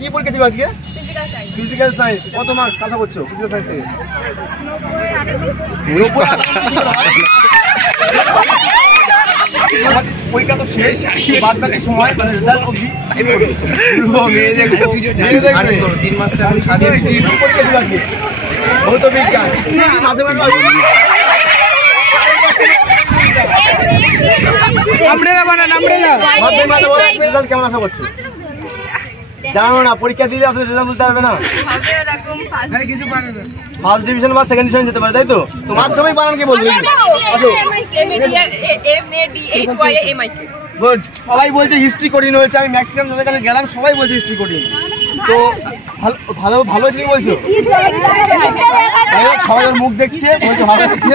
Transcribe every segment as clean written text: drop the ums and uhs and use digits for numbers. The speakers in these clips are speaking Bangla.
কি পরীক্ষা ছিল আজকে? Physical science. কত মার্কস আশা করছো ফিজিক্যাল সায়েন্স থেকে? পরীক্ষা তো শেষ, বাদ বাকি সময় মানে রেজাল্ট অবধি 3 মাস এখন স্বাধীন। পরীক্ষা ছিল আজকে ভৌত বিজ্ঞান, কেমন আশা করছো? জানো না, পরীক্ষা দিলে আপনার রেজাল্ট বলতে পারবে না। ফার্স্ট ডিভিশন বা সেকেন্ড ডিভিশন যেতে পারে, তাই তো? তো মাধ্যমিক বানান কি বলবে? সবাই বলছে হিস্ট্রি কঠিন হয়েছে। আমি ম্যাক্সিমাম যাদের কাছে গেলাম সবাই বলছে হিস্ট্রি কঠিন। তো ভালো ভালো হয়েছে কি বলছো? সবাই ওর মুখ দেখছে, বলছে ভালো হচ্ছে।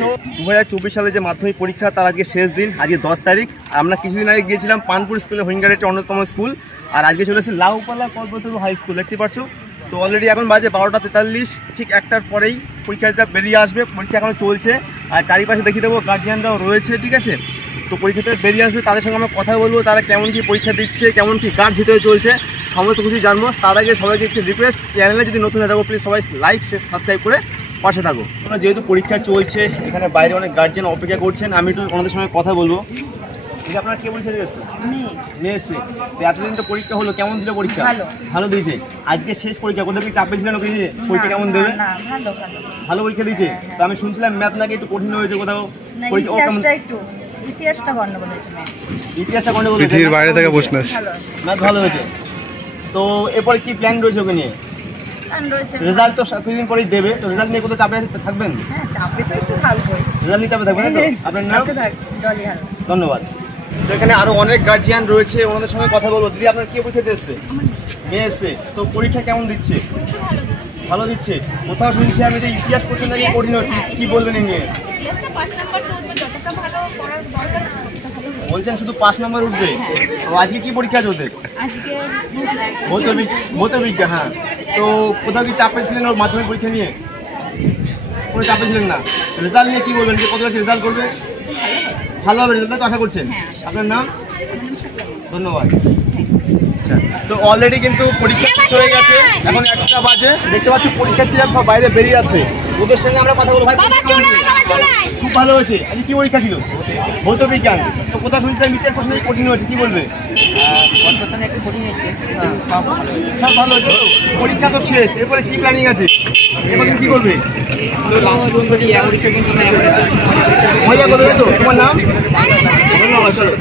তো 2024 সালে যে মাধ্যমিক পরীক্ষা তার আজকে শেষ দিন, আজকে 10 তারিখ। আমরা কিছুদিন আগে গিয়েছিলাম পানপুর স্কুলে, হইঙ্গারের একটা অন্যতম স্কুল। আর আজকে চলে এসেছি লাউপালা কল্পতরু হাই স্কুল, দেখতে পাচ্ছ। তো অলরেডি এখন বাজে 12টা 43, ঠিক একটার পরেই পরীক্ষাটা বেরিয়ে আসবে। পরীক্ষা এখনো চলছে আর চারিপাশে দেখিয়ে দেবো গার্জিয়ানরাও রয়েছে, ঠিক আছে? তো পরীক্ষাটা বেরিয়ে আসবে, তাদের সঙ্গে আমরা কথা বলবো, তারা কেমন কি পরীক্ষা দিচ্ছে, কেমন কি কার ভিতরে চলছে, সমস্ত কিছু জানবো। তার আগে সবাইকে একটু রিকোয়েস্ট, চ্যানেলে যদি নতুন হয়ে থাকো প্লিজ সবাই লাইক শেয়ার সাবস্ক্রাইব করে পাশে থাকো। তোমরা যেহেতু পরীক্ষা চলছে, এখানে বাইরে অনেক গার্জিয়ান অপেক্ষা করছেন, আমি একটু ওনাদের সঙ্গে কথা বলবো। আপনার কে পরীক্ষা দিয়ে এসছে? মেয়ে এসছে। তো এতদিন তো পরীক্ষা হলো, কেমন দিল পরীক্ষা? ভালো দিয়েছে। আজকে শেষ পরীক্ষা, কোথাও কি চাপে ছিলেন ওকে? পরীক্ষা কেমন দেবে? ভালো পরীক্ষা দিয়েছে। তো আমি শুনছিলাম ম্যাথ নাকি একটু কঠিন হয়েছে কোথাও। ইতিহাসটা গন্ডগোল হয়েছে। ইতিহাসটা গন্ডগোল হয়েছে, পৃথিবীর বাইরে থেকে প্রশ্ন আসে। ম্যাথ ভালো হয়েছে। তো এরপরে কি প্ল্যান রয়েছে ওকে নিয়ে? রেজাল্ট তো কিছুদিন পরেই দেবে, তো রেজাল্ট নিয়ে কোথাও চাপে থাকবেন? হ্যাঁ, চাপে তো একটু থাকবে। রেজাল্ট নিয়ে চাপে থাকবেন তো? আপনার নাম? ধন্যবাদ। তো এখানে আরো অনেক গার্জিয়ান রয়েছে, ওনাদের সঙ্গে কথা বলবো। দিদি, আপনার কে পরীক্ষা দিচ্ছে? মেয়ে এসছে। তো পরীক্ষা কেমন দিচ্ছে? ভালো দিচ্ছে। কোথাও শুনছি আমি যে ইতিহাস প্রশ্ন নাকি কঠিন হচ্ছে, কি বলবেন এই নিয়ে? বলছেন শুধু 5 নম্বর উঠবে। তো আজকে কি পরীক্ষা আছে ওদের? ভৌত বিজ্ঞান। হ্যাঁ, তো কোথাও কি চাপে ছিলেন ওর মাধ্যমিক পরীক্ষা নিয়ে? কোনো চাপে ছিলেন না। রেজাল্ট নিয়ে কি বলবেন, যে কতটা রেজাল্ট করবে? ভালো হবে রেজাল্ট তো আশা করছেন? আপনার নাম? ধন্যবাদ। তো অলরেডি কিন্তু পরীক্ষা শেষ হয়ে গেছে, এখন 1টা বাজে। দেখতে পাচ্ছি পরীক্ষার্থীরা সব বাইরে বেরিয়ে আসছে, ওদের সঙ্গে আমরা কথা বলবো। ভাই, খুব ভালো হয়েছে। আজকে কি পরীক্ষা ছিল? ভৌত বিজ্ঞান। তো কোথাও শুনছি মিথ্যার প্রশ্ন কঠিন হয়েছে, কি বলবে? সব ভালো হয়েছে। পরীক্ষা তো শেষ, এরপরে কি প্ল্যানিং আছে? এরপরে কি করবে? মজা করবে তো? তোমার নাম? ধন্যবাদ। চলো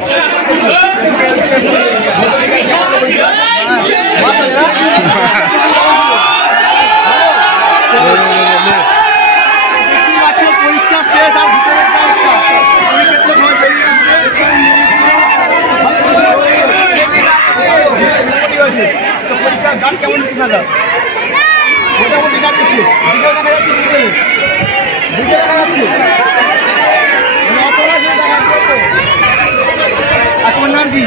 পরীক্ষা শেষ আর পরীক্ষার গান কেমন দিচ্ছে? মোটামুটি গান দিচ্ছে। দিকে দেখা যাচ্ছে, দিকে দেখা যাচ্ছে। আর তোমার নাম কি?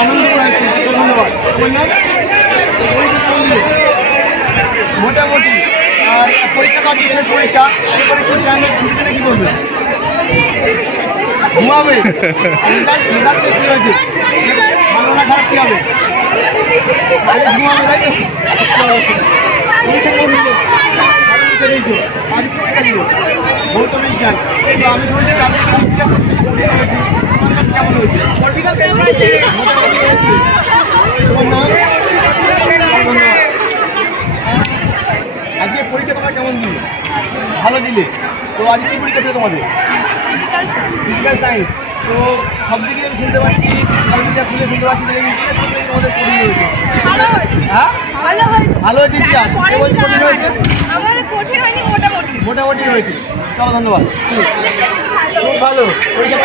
Anandapur high school. ধন্যবাদ। তোমার নাম? মোটামুটি। আর পরীক্ষা তো আজকে শেষ পরীক্ষা, এরপরে কি প্ল্যান? ছুটিতে কি করবে? ঘুমাবে। রেজাল্ট কি হয়েছে? ভালো না খারাপ কি হবে? ঘুমাবে, তাই তো? ভৌত বিজ্ঞান। তো আমি শুনছি কেমন হয়েছে? আজকে পরীক্ষা তোমরা কেমন দিলে? ভালো দিলে। তো আজকে কি পরীক্ষা ছিল তোমাদের? Physical science. তো সব দিকে আমি শুনতে পাচ্ছি, খুলে শুনতে পাচ্ছি তোমাদের কঠিন হয়েছে। হ্যাঁ, ভালো হয়েছে। ইতিহাস কঠিন হয়েছে? মোটামুটি হয়েছে। চলো, ধন্যবাদ। খুব ভালো পরীক্ষা।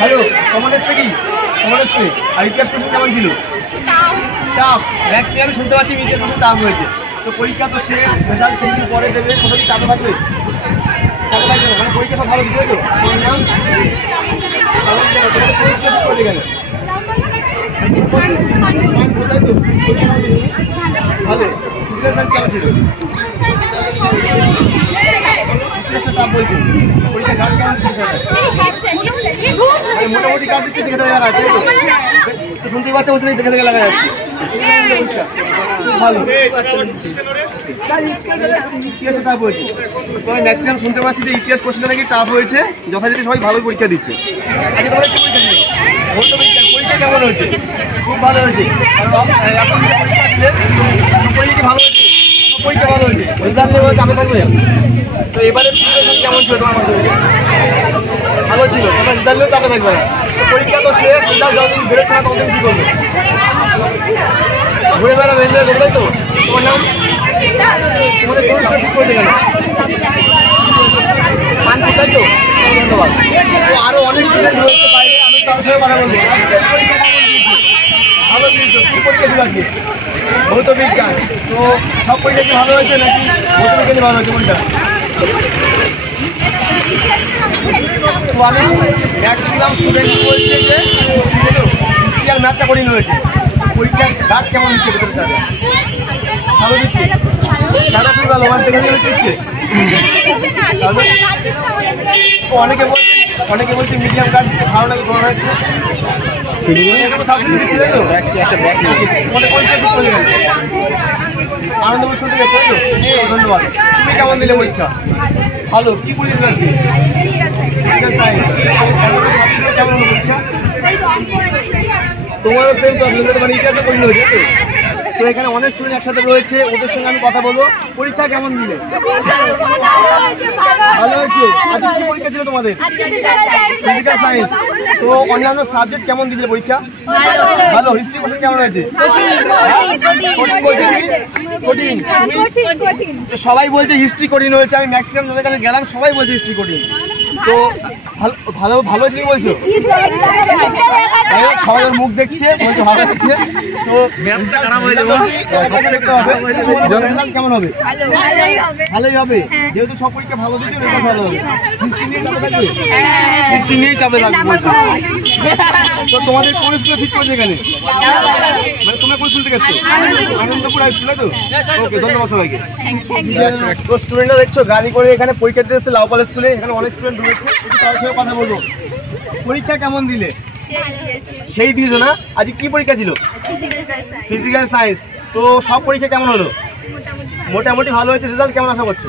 ভালো। কমন এসছে কি? কমন এসছে। আর ইতিহাস প্রশ্ন কেমন ছিল? টাফ। ম্যাক্সিমাম আমি শুনতে পাচ্ছি ইতিহাস প্রশ্ন টাফ হয়েছে। তো পরীক্ষা তো শেষ, রেজাল্ট কিছুদিন পরে দেবে, কোথাও কি চাপে থাকবে? চাপে থাকবে না, মানে পরীক্ষা সব ভালো দিতে তো? কোথায় তো ভালো। ফিজিক্যাল সায়েন্স কেমন ছিল? ইতিহাসটা টাফ বলছে। পরীক্ষা গার্ড কেমন দিচ্ছে? মোটামুটি গার্ড দিচ্ছে, শুনতেই পাচ্ছ বলছেন দেখে দেখে লাগা যাচ্ছে ভালো ইতিহাসে টাফ হয়েছে তো আমি ম্যাক্সিমাম শুনতে পাচ্ছি যে ইতিহাস কোশ্চেনটা নাকি টাফ হয়েছে যথারীতি সবাই ভালো পরীক্ষা দিচ্ছে আজকে তোমাদের কি পরীক্ষা দিলে পরীক্ষা কেমন হয়েছে খুব ভালো হয়েছে এখন যে পরীক্ষা দিলে পরীক্ষা ভালো হয়েছে পরীক্ষা ভালো হয়েছে রেজাল্ট নিয়ে চাপে থাকবে তো এবারে প্রিপারেশন কেমন ছিল তোমার মধ্যে ভালো ছিল তোমার রেজাল্ট নিয়েও চাপে থাকবে না পরীক্ষা তো শেষ রেজাল্ট যতদিন বেরোচ্ছে না ততদিন কী করবে ঘুরে বেড়াবে এনজয় করবে তাই তো তোমার নাম তোমাদের পরীক্ষা ঠিক করতে গেল মানছি তাই তো ধন্যবাদ তো আরও অনেক স্টুডেন্ট রয়েছে বাইরে আমি তাদের সঙ্গে কথা বলবো ভালো দিয়েছো কী পরীক্ষা দিল আজকে ভৌত বিজ্ঞান তো সব পরীক্ষা কি ভালো হয়েছে নাকি ভৌত বিজ্ঞানই ভালো হয়েছে কোনটা তো আমি ম্যাক্সিমাম স্টুডেন্ট বলছে যে হিস্ট্রি আর ম্যাথটা কঠিন হয়েছে পরীক্ষার গার্ড কেমন দিচ্ছে ভেতরে স্যার ভালো দিচ্ছে স্যারও খুব ভালো আমার দেখে দিচ্ছে তো অনেকে বলছে মিডিয়াম গার্ড দিচ্ছে ভালো লাগে বড় হচ্ছে আনন্দপুর শুনতে গেছে ধন্যবাদ তুমি কেমন দিলে পরীক্ষা ভালো কি পরীক্ষা কেমন হলো পরীক্ষা তোমারও সেম প্রবলেম মানে ইতিহাসে পড়ি হয়েছে তো এখানে অনেক স্টুডেন্ট একসাথে রয়েছে ওদের সঙ্গে আমি কথা বলবো পরীক্ষা কেমন দিলে ভালো হয়েছে আজকে কি পরীক্ষা ছিল তোমাদের ফিজিক্যাল সায়েন্স তো অন্যান্য সাবজেক্ট কেমন দিয়েছিল পরীক্ষা ভালো হিস্ট্রি কোশ্চেন কেমন হয়েছে কঠিন সবাই বলছে হিস্ট্রি কঠিন হয়েছে আমি ম্যাক্সিমাম যাদের কাছে গেলাম সবাই বলছে হিস্ট্রি কঠিন তো ভালো ভালো হয়েছে কি বলছো সবাই ওর মুখ দেখছে বলছে ভালো হচ্ছে তো কেমন হবে ভালোই হবে যেহেতু সব পরীক্ষা ভালো দিচ্ছে রেজাল্ট ভালো হবে হিস্ট্রি নিয়েই চাপে থাকবে বলছো তো তোমাদের কোন স্কুলে ঠিক করেছে এখানে মানে তোমরা কোন স্কুল থেকে এসছো আনন্দপুর হাই স্কুল তো ওকে ধন্যবাদ সবাইকে তো স্টুডেন্টরা দেখছো গাড়ি করে এখানে পরীক্ষা দিতে এসেছে লাউপাল স্কুলে এখানে অনেক স্টুডেন্ট রয়েছে তাদের সঙ্গে কথা বলবো পরীক্ষা কেমন দিলে সেই দিয়েছো না আজকে কি পরীক্ষা ছিল ফিজিক্যাল সায়েন্স তো সব পরীক্ষা কেমন হলো মোটামুটি ভালো হয়েছে রেজাল্ট কেমন আশা করছো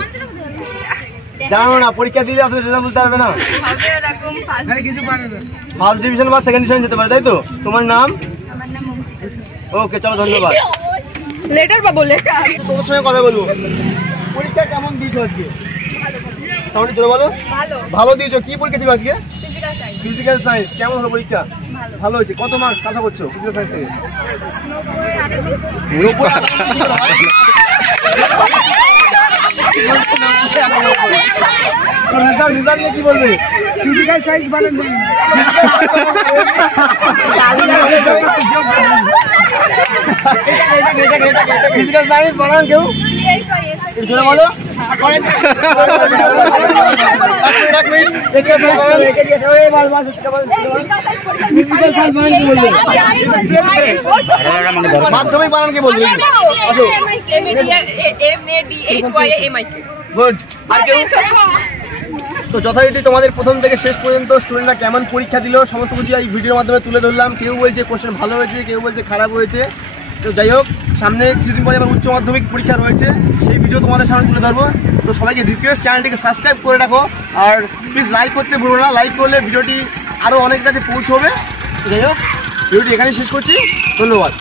জানো না পরীক্ষা দিলে আপনার রেজাল্ট বলতে পারবে না ফার্স্ট ডিভিশন বা সেকেন্ড ডিভিশন যেতে পারে তাই তো তোমার নাম ওকে চলো ধন্যবাদ লেটার পাবো লেটার তোমার সঙ্গে কথা বলবো পরীক্ষা কেমন দিয়েছো আজকে সাউন্ডে জোরে বলো ভালো দিয়েছো কি পরীক্ষা ছিল আজকে ফিজিক্যাল সায়েন্স কেমন হলো পরীক্ষা ভালো হয়েছে কত মার্কস আশা করছো ফিজিক্যাল সায়েন্স থেকে 90 রেজাল্ট নিয়ে কি বলবে ফিজিক্যাল সায়েন্স বানান ফিজিক্যাল সায়েন্স বানান কেউ জোরে বলো মাধ্যমিক বানান কে বলবে তো যথারীতি তোমাদের প্রথম থেকে শেষ পর্যন্ত স্টুডেন্টরা কেমন পরীক্ষা দিল সমস্ত কিছু এই ভিডিওর মাধ্যমে তুলে ধরলাম কেউ বলছে কোশ্চেন ভালো হয়েছে কেউ বলছে খারাপ হয়েছে তো যাই হোক সামনে কিছুদিন পরে আবার উচ্চ মাধ্যমিক পরীক্ষা রয়েছে সেই ভিডিও তোমাদের সামনে তুলে ধরবো তো সবাইকে রিকোয়েস্ট চ্যানেলটিকে সাবস্ক্রাইব করে রাখো আর প্লিজ লাইক করতে ভুলো না লাইক করলে ভিডিওটি আরও অনেক কাছে পৌঁছবে যাই হোক ভিডিওটি এখানেই শেষ করছি ধন্যবাদ।